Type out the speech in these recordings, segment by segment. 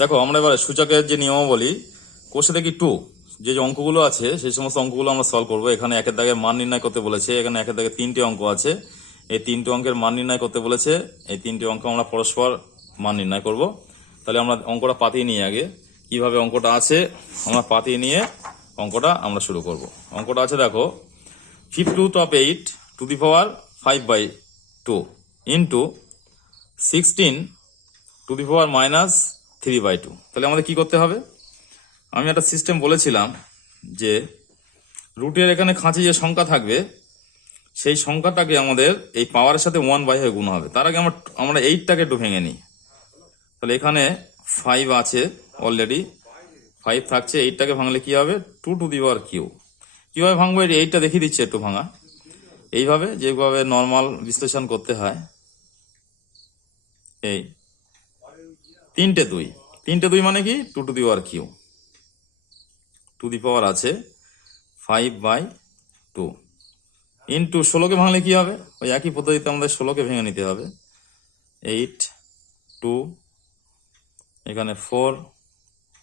দেখো আমরা এবার সূচকের যে নিয়মাবলী কোষে দেখি টু যে যে অঙ্কগুলো আছে সেই সমস্ত অঙ্কগুলো আমরা সলভ করবো। এখানে একের দাগে মান নির্ণয় করতে বলেছে, এখানে একের দাগে 3টে অঙ্ক আছে, এই 3টে অঙ্কের মান নির্ণয় করতে বলেছে। এই 3টে অঙ্ক আমরা পরস্পর মান নির্ণয় করব। তাহলে আমরা অঙ্কটা পাতিয়ে নিয়ে আগে কিভাবে অঙ্কটা আছে আমরা পাতিয়ে নিয়ে অঙ্কটা আমরা শুরু করব। অঙ্কটা আছে দেখো 5/8 to the power 5/2 into 16 to the power -3/2। তাহলে আমাদের কি করতে হবে? আমি একটা সিস্টেম বলেছিলাম যে রুটের এখানে খাঁচে যে সংখ্যা থাকবে সেই সংখ্যাটাকে আমাদের এই পাওয়ারের সাথে 1/, গুণ হবে। তার আগে আমরা 8টাকে একটু ভেঙে নিই। তাহলে এখানে 5 আছে, অলরেডি 5 থাকছে, 8টাকে ভাঙলে কি হবে? 2 টু দি পাওয়ার কিউ। কিভাবে ভাঙবো? 8টা দেখিয়ে দিচ্ছে একটু ভাঙা, এইভাবে যেভাবে নর্মাল বিশ্লেষণ করতে হয়। এই 3টে 2 মানে কি 2 to the power q, to the power আছে 5/2 ইন্টু 16কে ভাঙলে কি হবে? ওই একই পদ্ধতিতে আমাদের 16কে ভেঙে নিতে হবে। 8 2 এখানে 4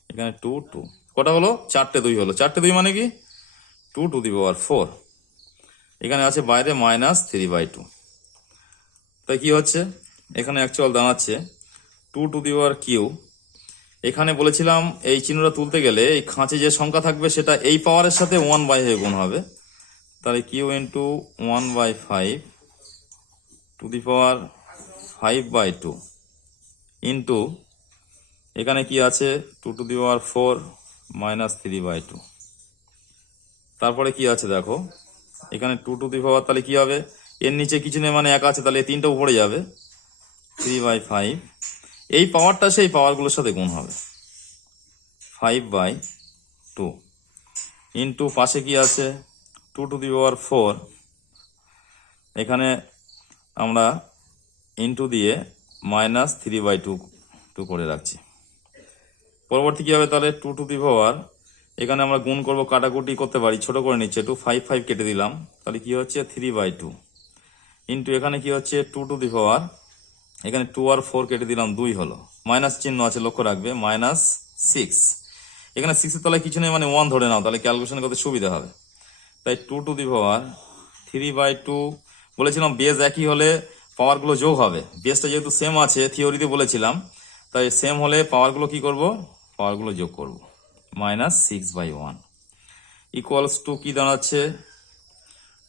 এখানে 2 2 কটা হলো? 4টে 2 হলো। 4টে 2 মানে কি 2 টু দি পাওয়ার 4। এখানে আছে বাইরে -3/2। তাই কি হচ্ছে? এখানে অ্যাকচুয়াল দাঁড়াচ্ছে 2 টু দি পাওয়ার কিউ। এখানে বলেছিলাম এই চিহ্নটা তুলতে গেলে এই খাঁচে যে সংখ্যা থাকবে সেটা এই পাওয়ারের সাথে 1/, গুণ হবে। তাহলে q into 1/5 to the power 5/2 into এখানে কি আছে 2 টু দি পাওয়ার 4 -3/2। তারপরে কি আছে দেখো এখানে 2 টু দি পাওয়ার, তাহলে কি হবে? এর নিচে কিছু নেই মানে 1 আছে, তাহলে এই 3টা উপরে যাবে। 3/5 এই পাওয়ারটা সেই পাওয়ারগুলোর সাথে গুণ হবে 5/2 ইন্টু পাশে কি আছে 2 টু দি পাওয়ার 4। এখানে আমরা ইন্টু দিয়ে -3/2 করে রাখছি। পরবর্তী কি হবে? তাহলে 2 টু দি পাওয়ার, এখানে আমরা গুণ করব, কাটাকুটি করতে পারি, ছোট করে নিচ্ছে 2 5 5 কেটে দিলাম, তাহলে কি হচ্ছে 3/2 ইন্টু এখানে কি হচ্ছে 2 টু দি পাওয়ার, এখানে 2 আর 4 কেটে দিলাম, 2 হলো, মাইনাস চিহ্ন আছে লক্ষ্য রাখবে, -6। এখানে 6 এর তলায় কিছু নেই মানে 1 ধরে নাও, তাহলে ক্যালকুলেশন করতে সুবিধা হবে। তাই 2 টু দি পাওয়ার 3/2 বলেছিলাম বেস একই হলে পাওয়ারগুলো যোগ হবে। বেসটা যেহেতু সেম আছে থিওরিতে বলেছিলাম, তাই সেম হলে পাওয়ারগুলো কি করব? পাওয়ারগুলো যোগ করব। -6/1 ইকুয়ালস টু কি দাঁড়াচ্ছে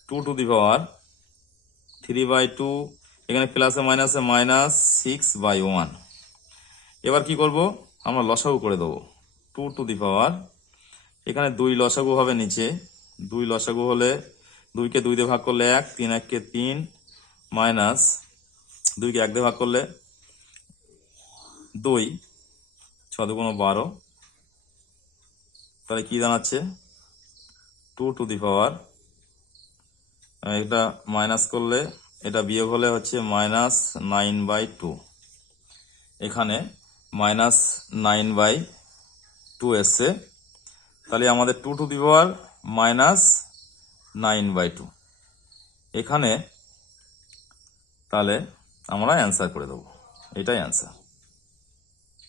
2 টু দি পাওয়ার 3/2, এখানে প্লাসে মাইনাসে -6/1। এবার কি করব? আমরা লসাগু করে দেবো। 2 টু দি পাওয়ার, এখানে 2 লসাগু হবে নিচে, 2 লসাগু হলে 2কে 2 দিয়ে ভাগ করলে 1, 3 1কে 3, মাইনাস 2কে 1 দিয়ে ভাগ করলে 2, 6 2 12। তাহলে কি দাঁড়াচ্ছে 2 টু দি পাওয়ার, এটা মাইনাস করলে এটা বিয়োগ হলে হচ্ছে -9/2। এখানে -9/2 এসছে। তাহলে আমাদের 2 টু দি পাওয়ার -9/2 এখানে, তাহলে আমরা অ্যান্সার করে দেবো। এটাই অ্যান্সার।